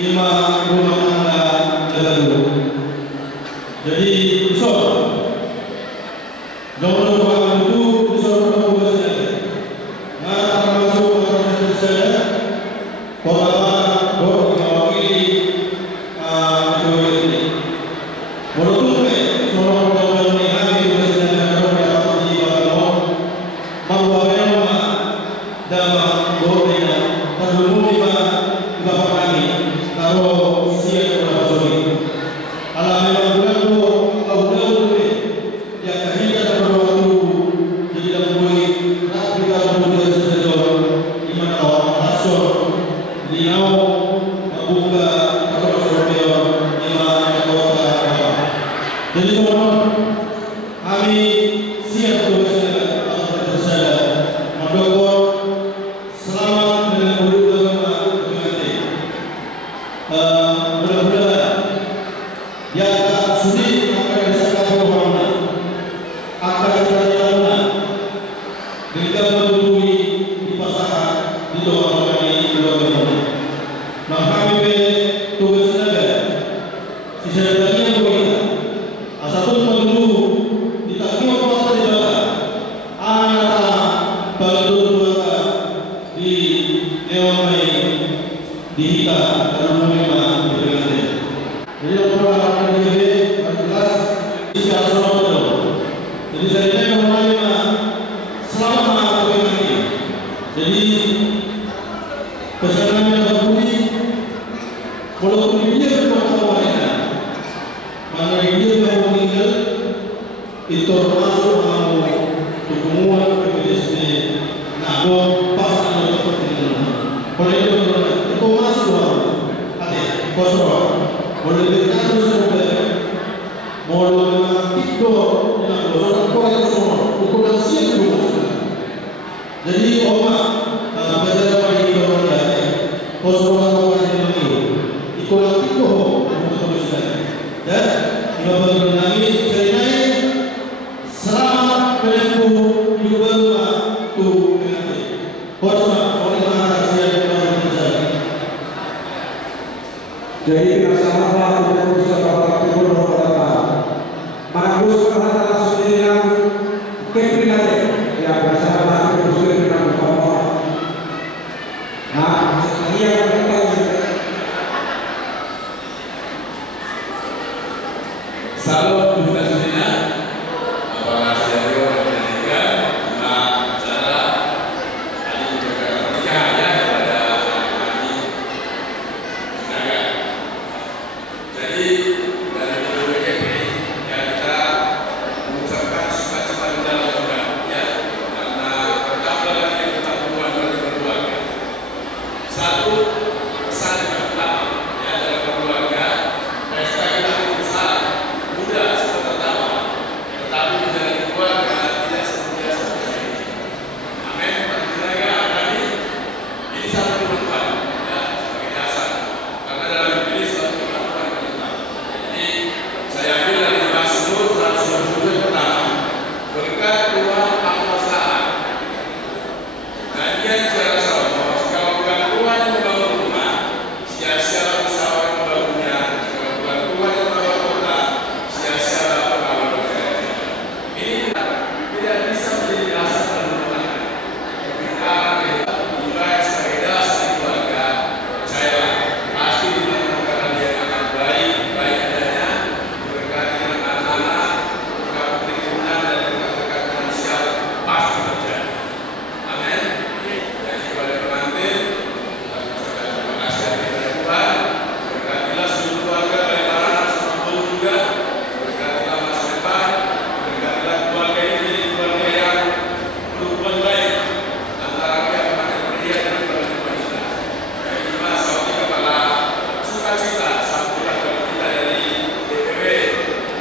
Ilmu rumah tangga dahulu. Jadi besok nomor itu besok nomor saja. Nah, masuk ke saja. Kalau mewakili ini, menurut nomor ini hari bersedia dapat dibangun membawa dalam bornya terhubung lima lagi kalau siap berasal. Alhamdulillah kalau ya kita dapat waktu jadi dapat boleh rapi kalau boleh sesuatu di mana orang asal dia membuka atau sesuatu di mana kota. Jadi semua kami siap bekerja atau bekerja mendukung selamat dengan beragama berganti. Mudah-mudahan ya sulit akan disahkan Muhammad akan dilakukan dengan melalui di pasangan di doa kami beragama. Maka kami tugas saja sisa lagi kita asal perlu ditakdir kuasa di bawah anak perlu di dewan di kita dalam menerima berganti. Jadi orang ini adalah siapa sahaja. Jadi saya menerima selamat berganti. Jadi pesanan yang berbunyi walaupun dia berkata wanita, mana dia yang meninggal itu termasuk mau dukungan PPSD. Nah, pasangan itu penting. Oleh itu masuk ada kosong. Oleh itu sebenarnya mau itu yang orang Korea semua ukuran siap dulu. Jadi orang belajar lagi orang lain kosong orang ini ikuran itu dan ibadah Nabi ceritanya selamat menempuh hidup tu kosong oleh mana saya berbicara. Jadi bersama-sama kita bersama timur kota. Magus perhatian sendiri yang kepribadian yang bersama kita bersama dengan Bapak. Nah, ini yang kita salam kita sendiri. Apakah saya menyanyikan acara hari pernikahan ya kepada kami Naga. Jadi dari BPKP yang kita mengucapkan sukacita dalam juga ya karena pertama lagi kita hubungan berkeluarga. Satu pesan yang pertama ya dalam keluarga pesta kita besar mudah seperti pertama tetapi menjadi keluarga tidak semudah seperti ini. Amin. Keluarga kami ini satu kebutuhan ya sebagai dasar karena dalam diri suatu kebutuhan kita. Jadi saya ambil dari Mazmur 127 pertama berkat Tuhan aku selamat. Dan dia bicara sama kalau bukan Tuhan yang membangun rumah sia-sia usaha yang membangunnya. Kalau bukan Tuhan yang membangun kota sia-sia pengawal bekerja. Ini tidak bisa menjadi dasar keluarga. Ketika kita dibaik sebagai dasar keluarga, percayalah pasti dilakukan dia akan baik adanya berkati dengan anak-anak, berkat keturunan dan berkat manusia pasti terjadi. Amin. Dan kepada pengantin, kami ucapkan terima kasih kepada Tuhan. Berkatilah seluruh keluarga dari Barat maupun juga berkatilah masa depan, berkatilah keluarga ini menjadi keluarga yang berhubungan baik antara pihak pengantin pria dan keluarga wanita. Dan inilah sahabat kepala sukacita sambutan kita dari DPW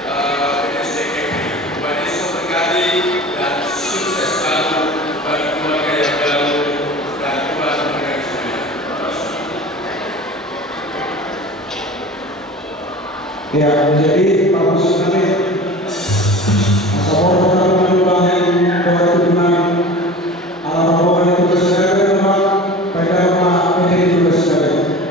PPSDKP. Tuhan Yesus memberkati dan sukses selalu bagi keluarga yang baru dan Tuhan memberkati semuanya. ya menjadi bagus sekali. Assalamualaikum warahmatullahi wabarakatuh. Alamat itu kesadaran pada menjadi tugas sekali.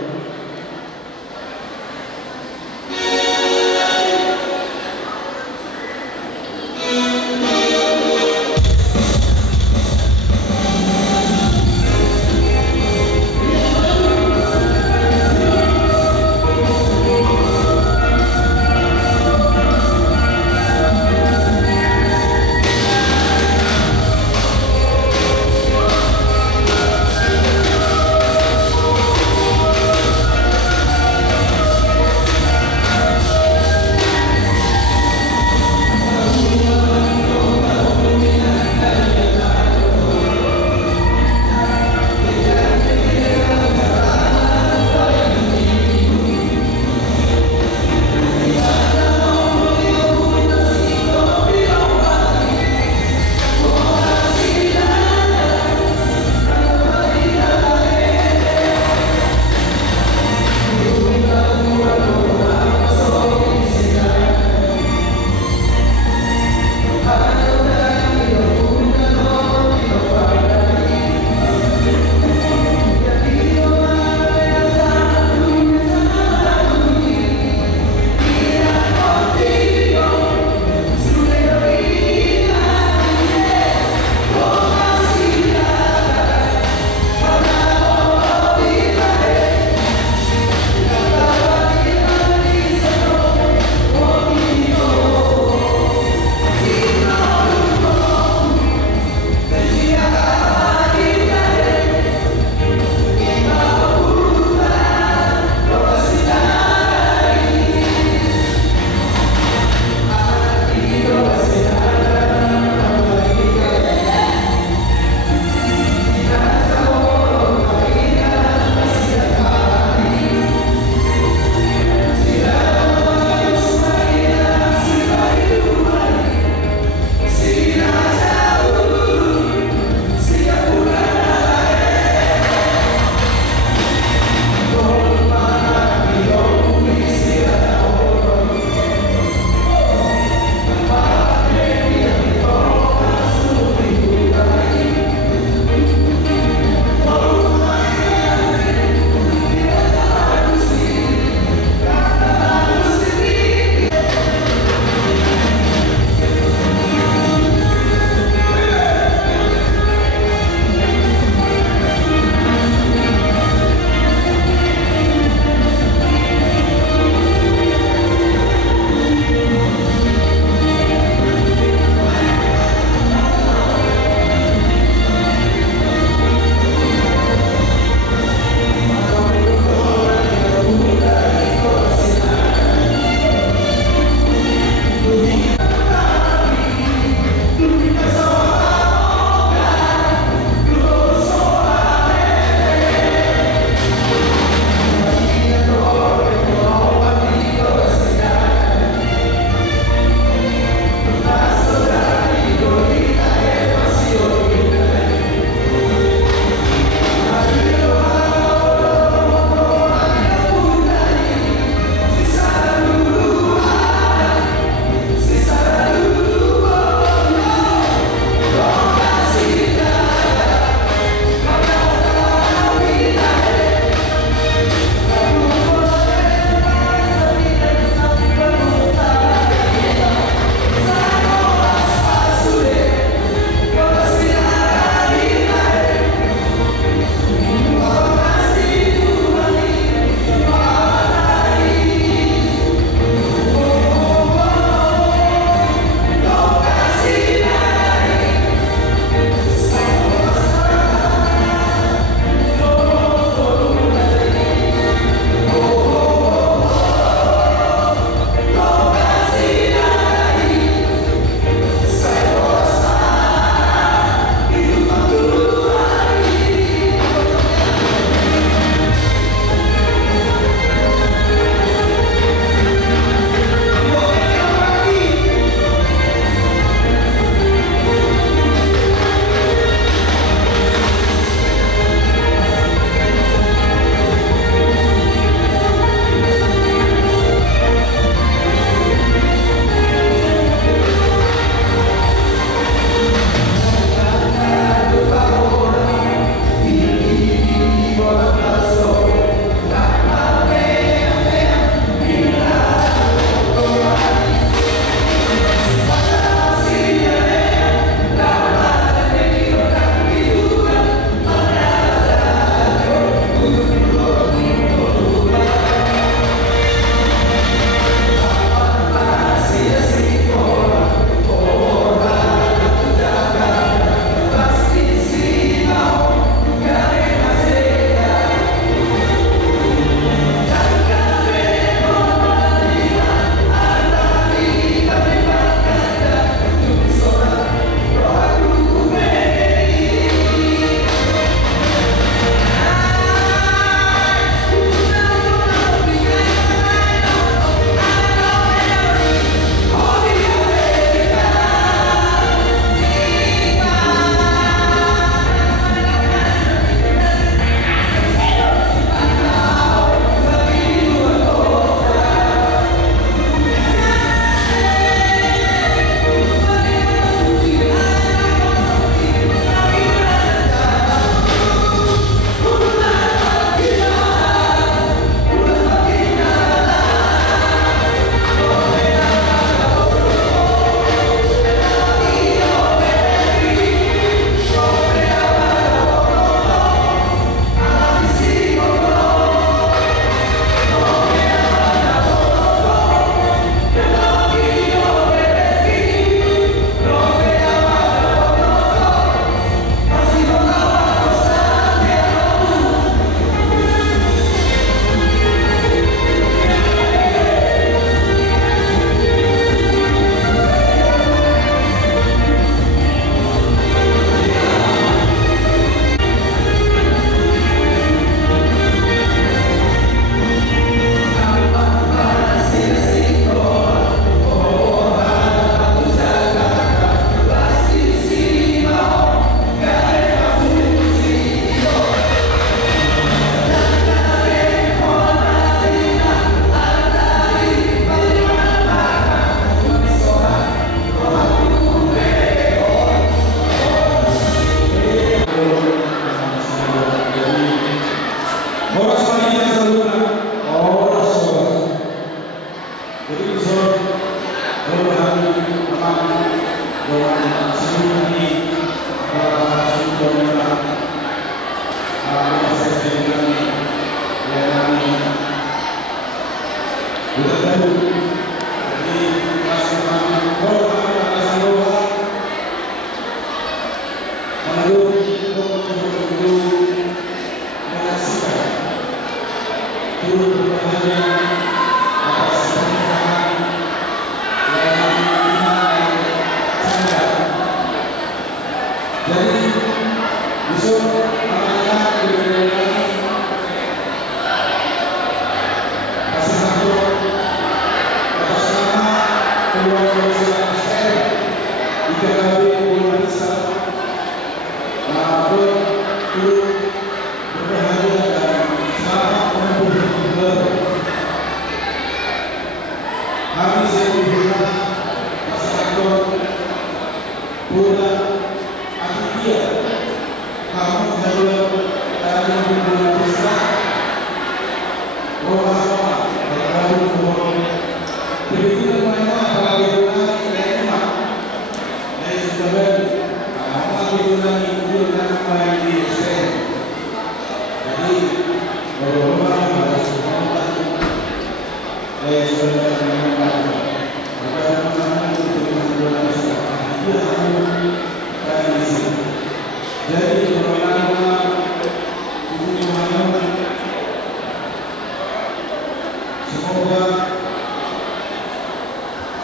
Semoga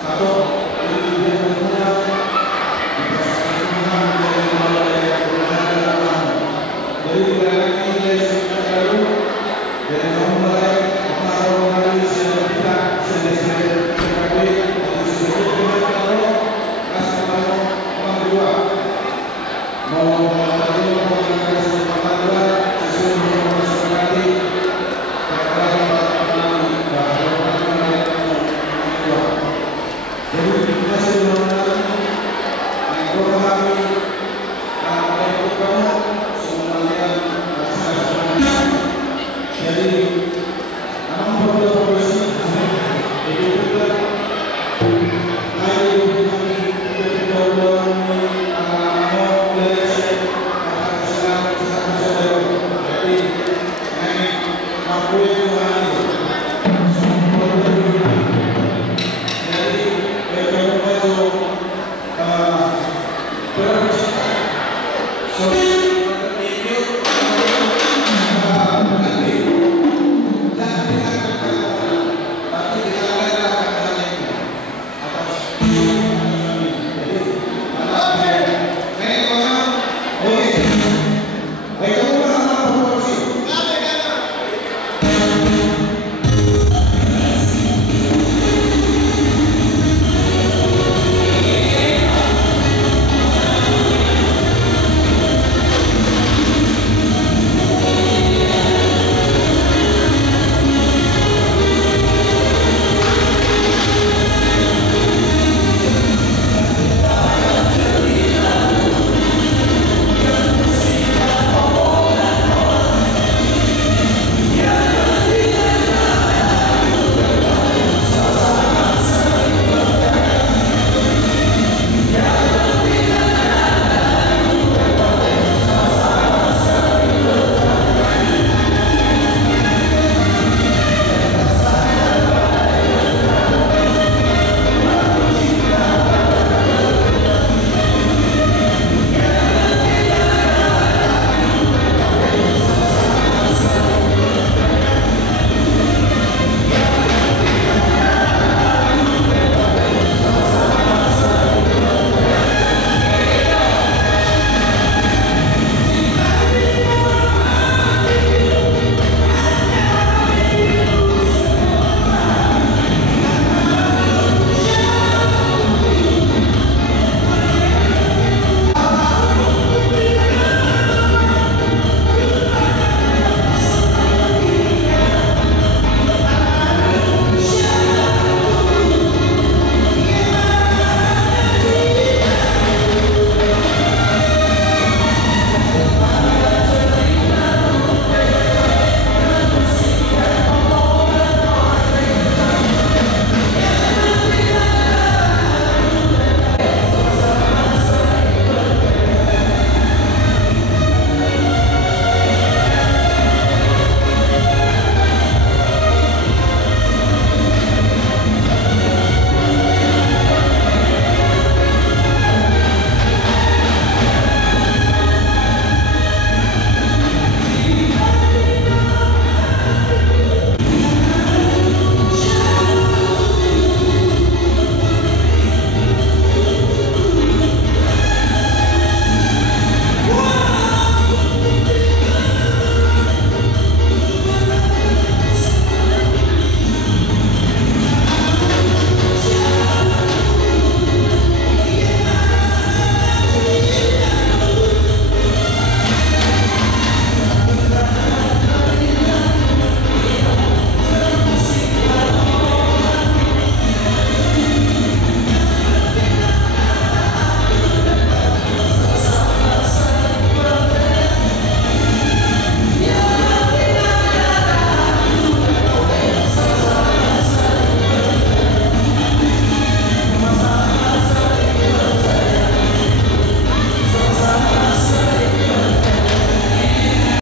satu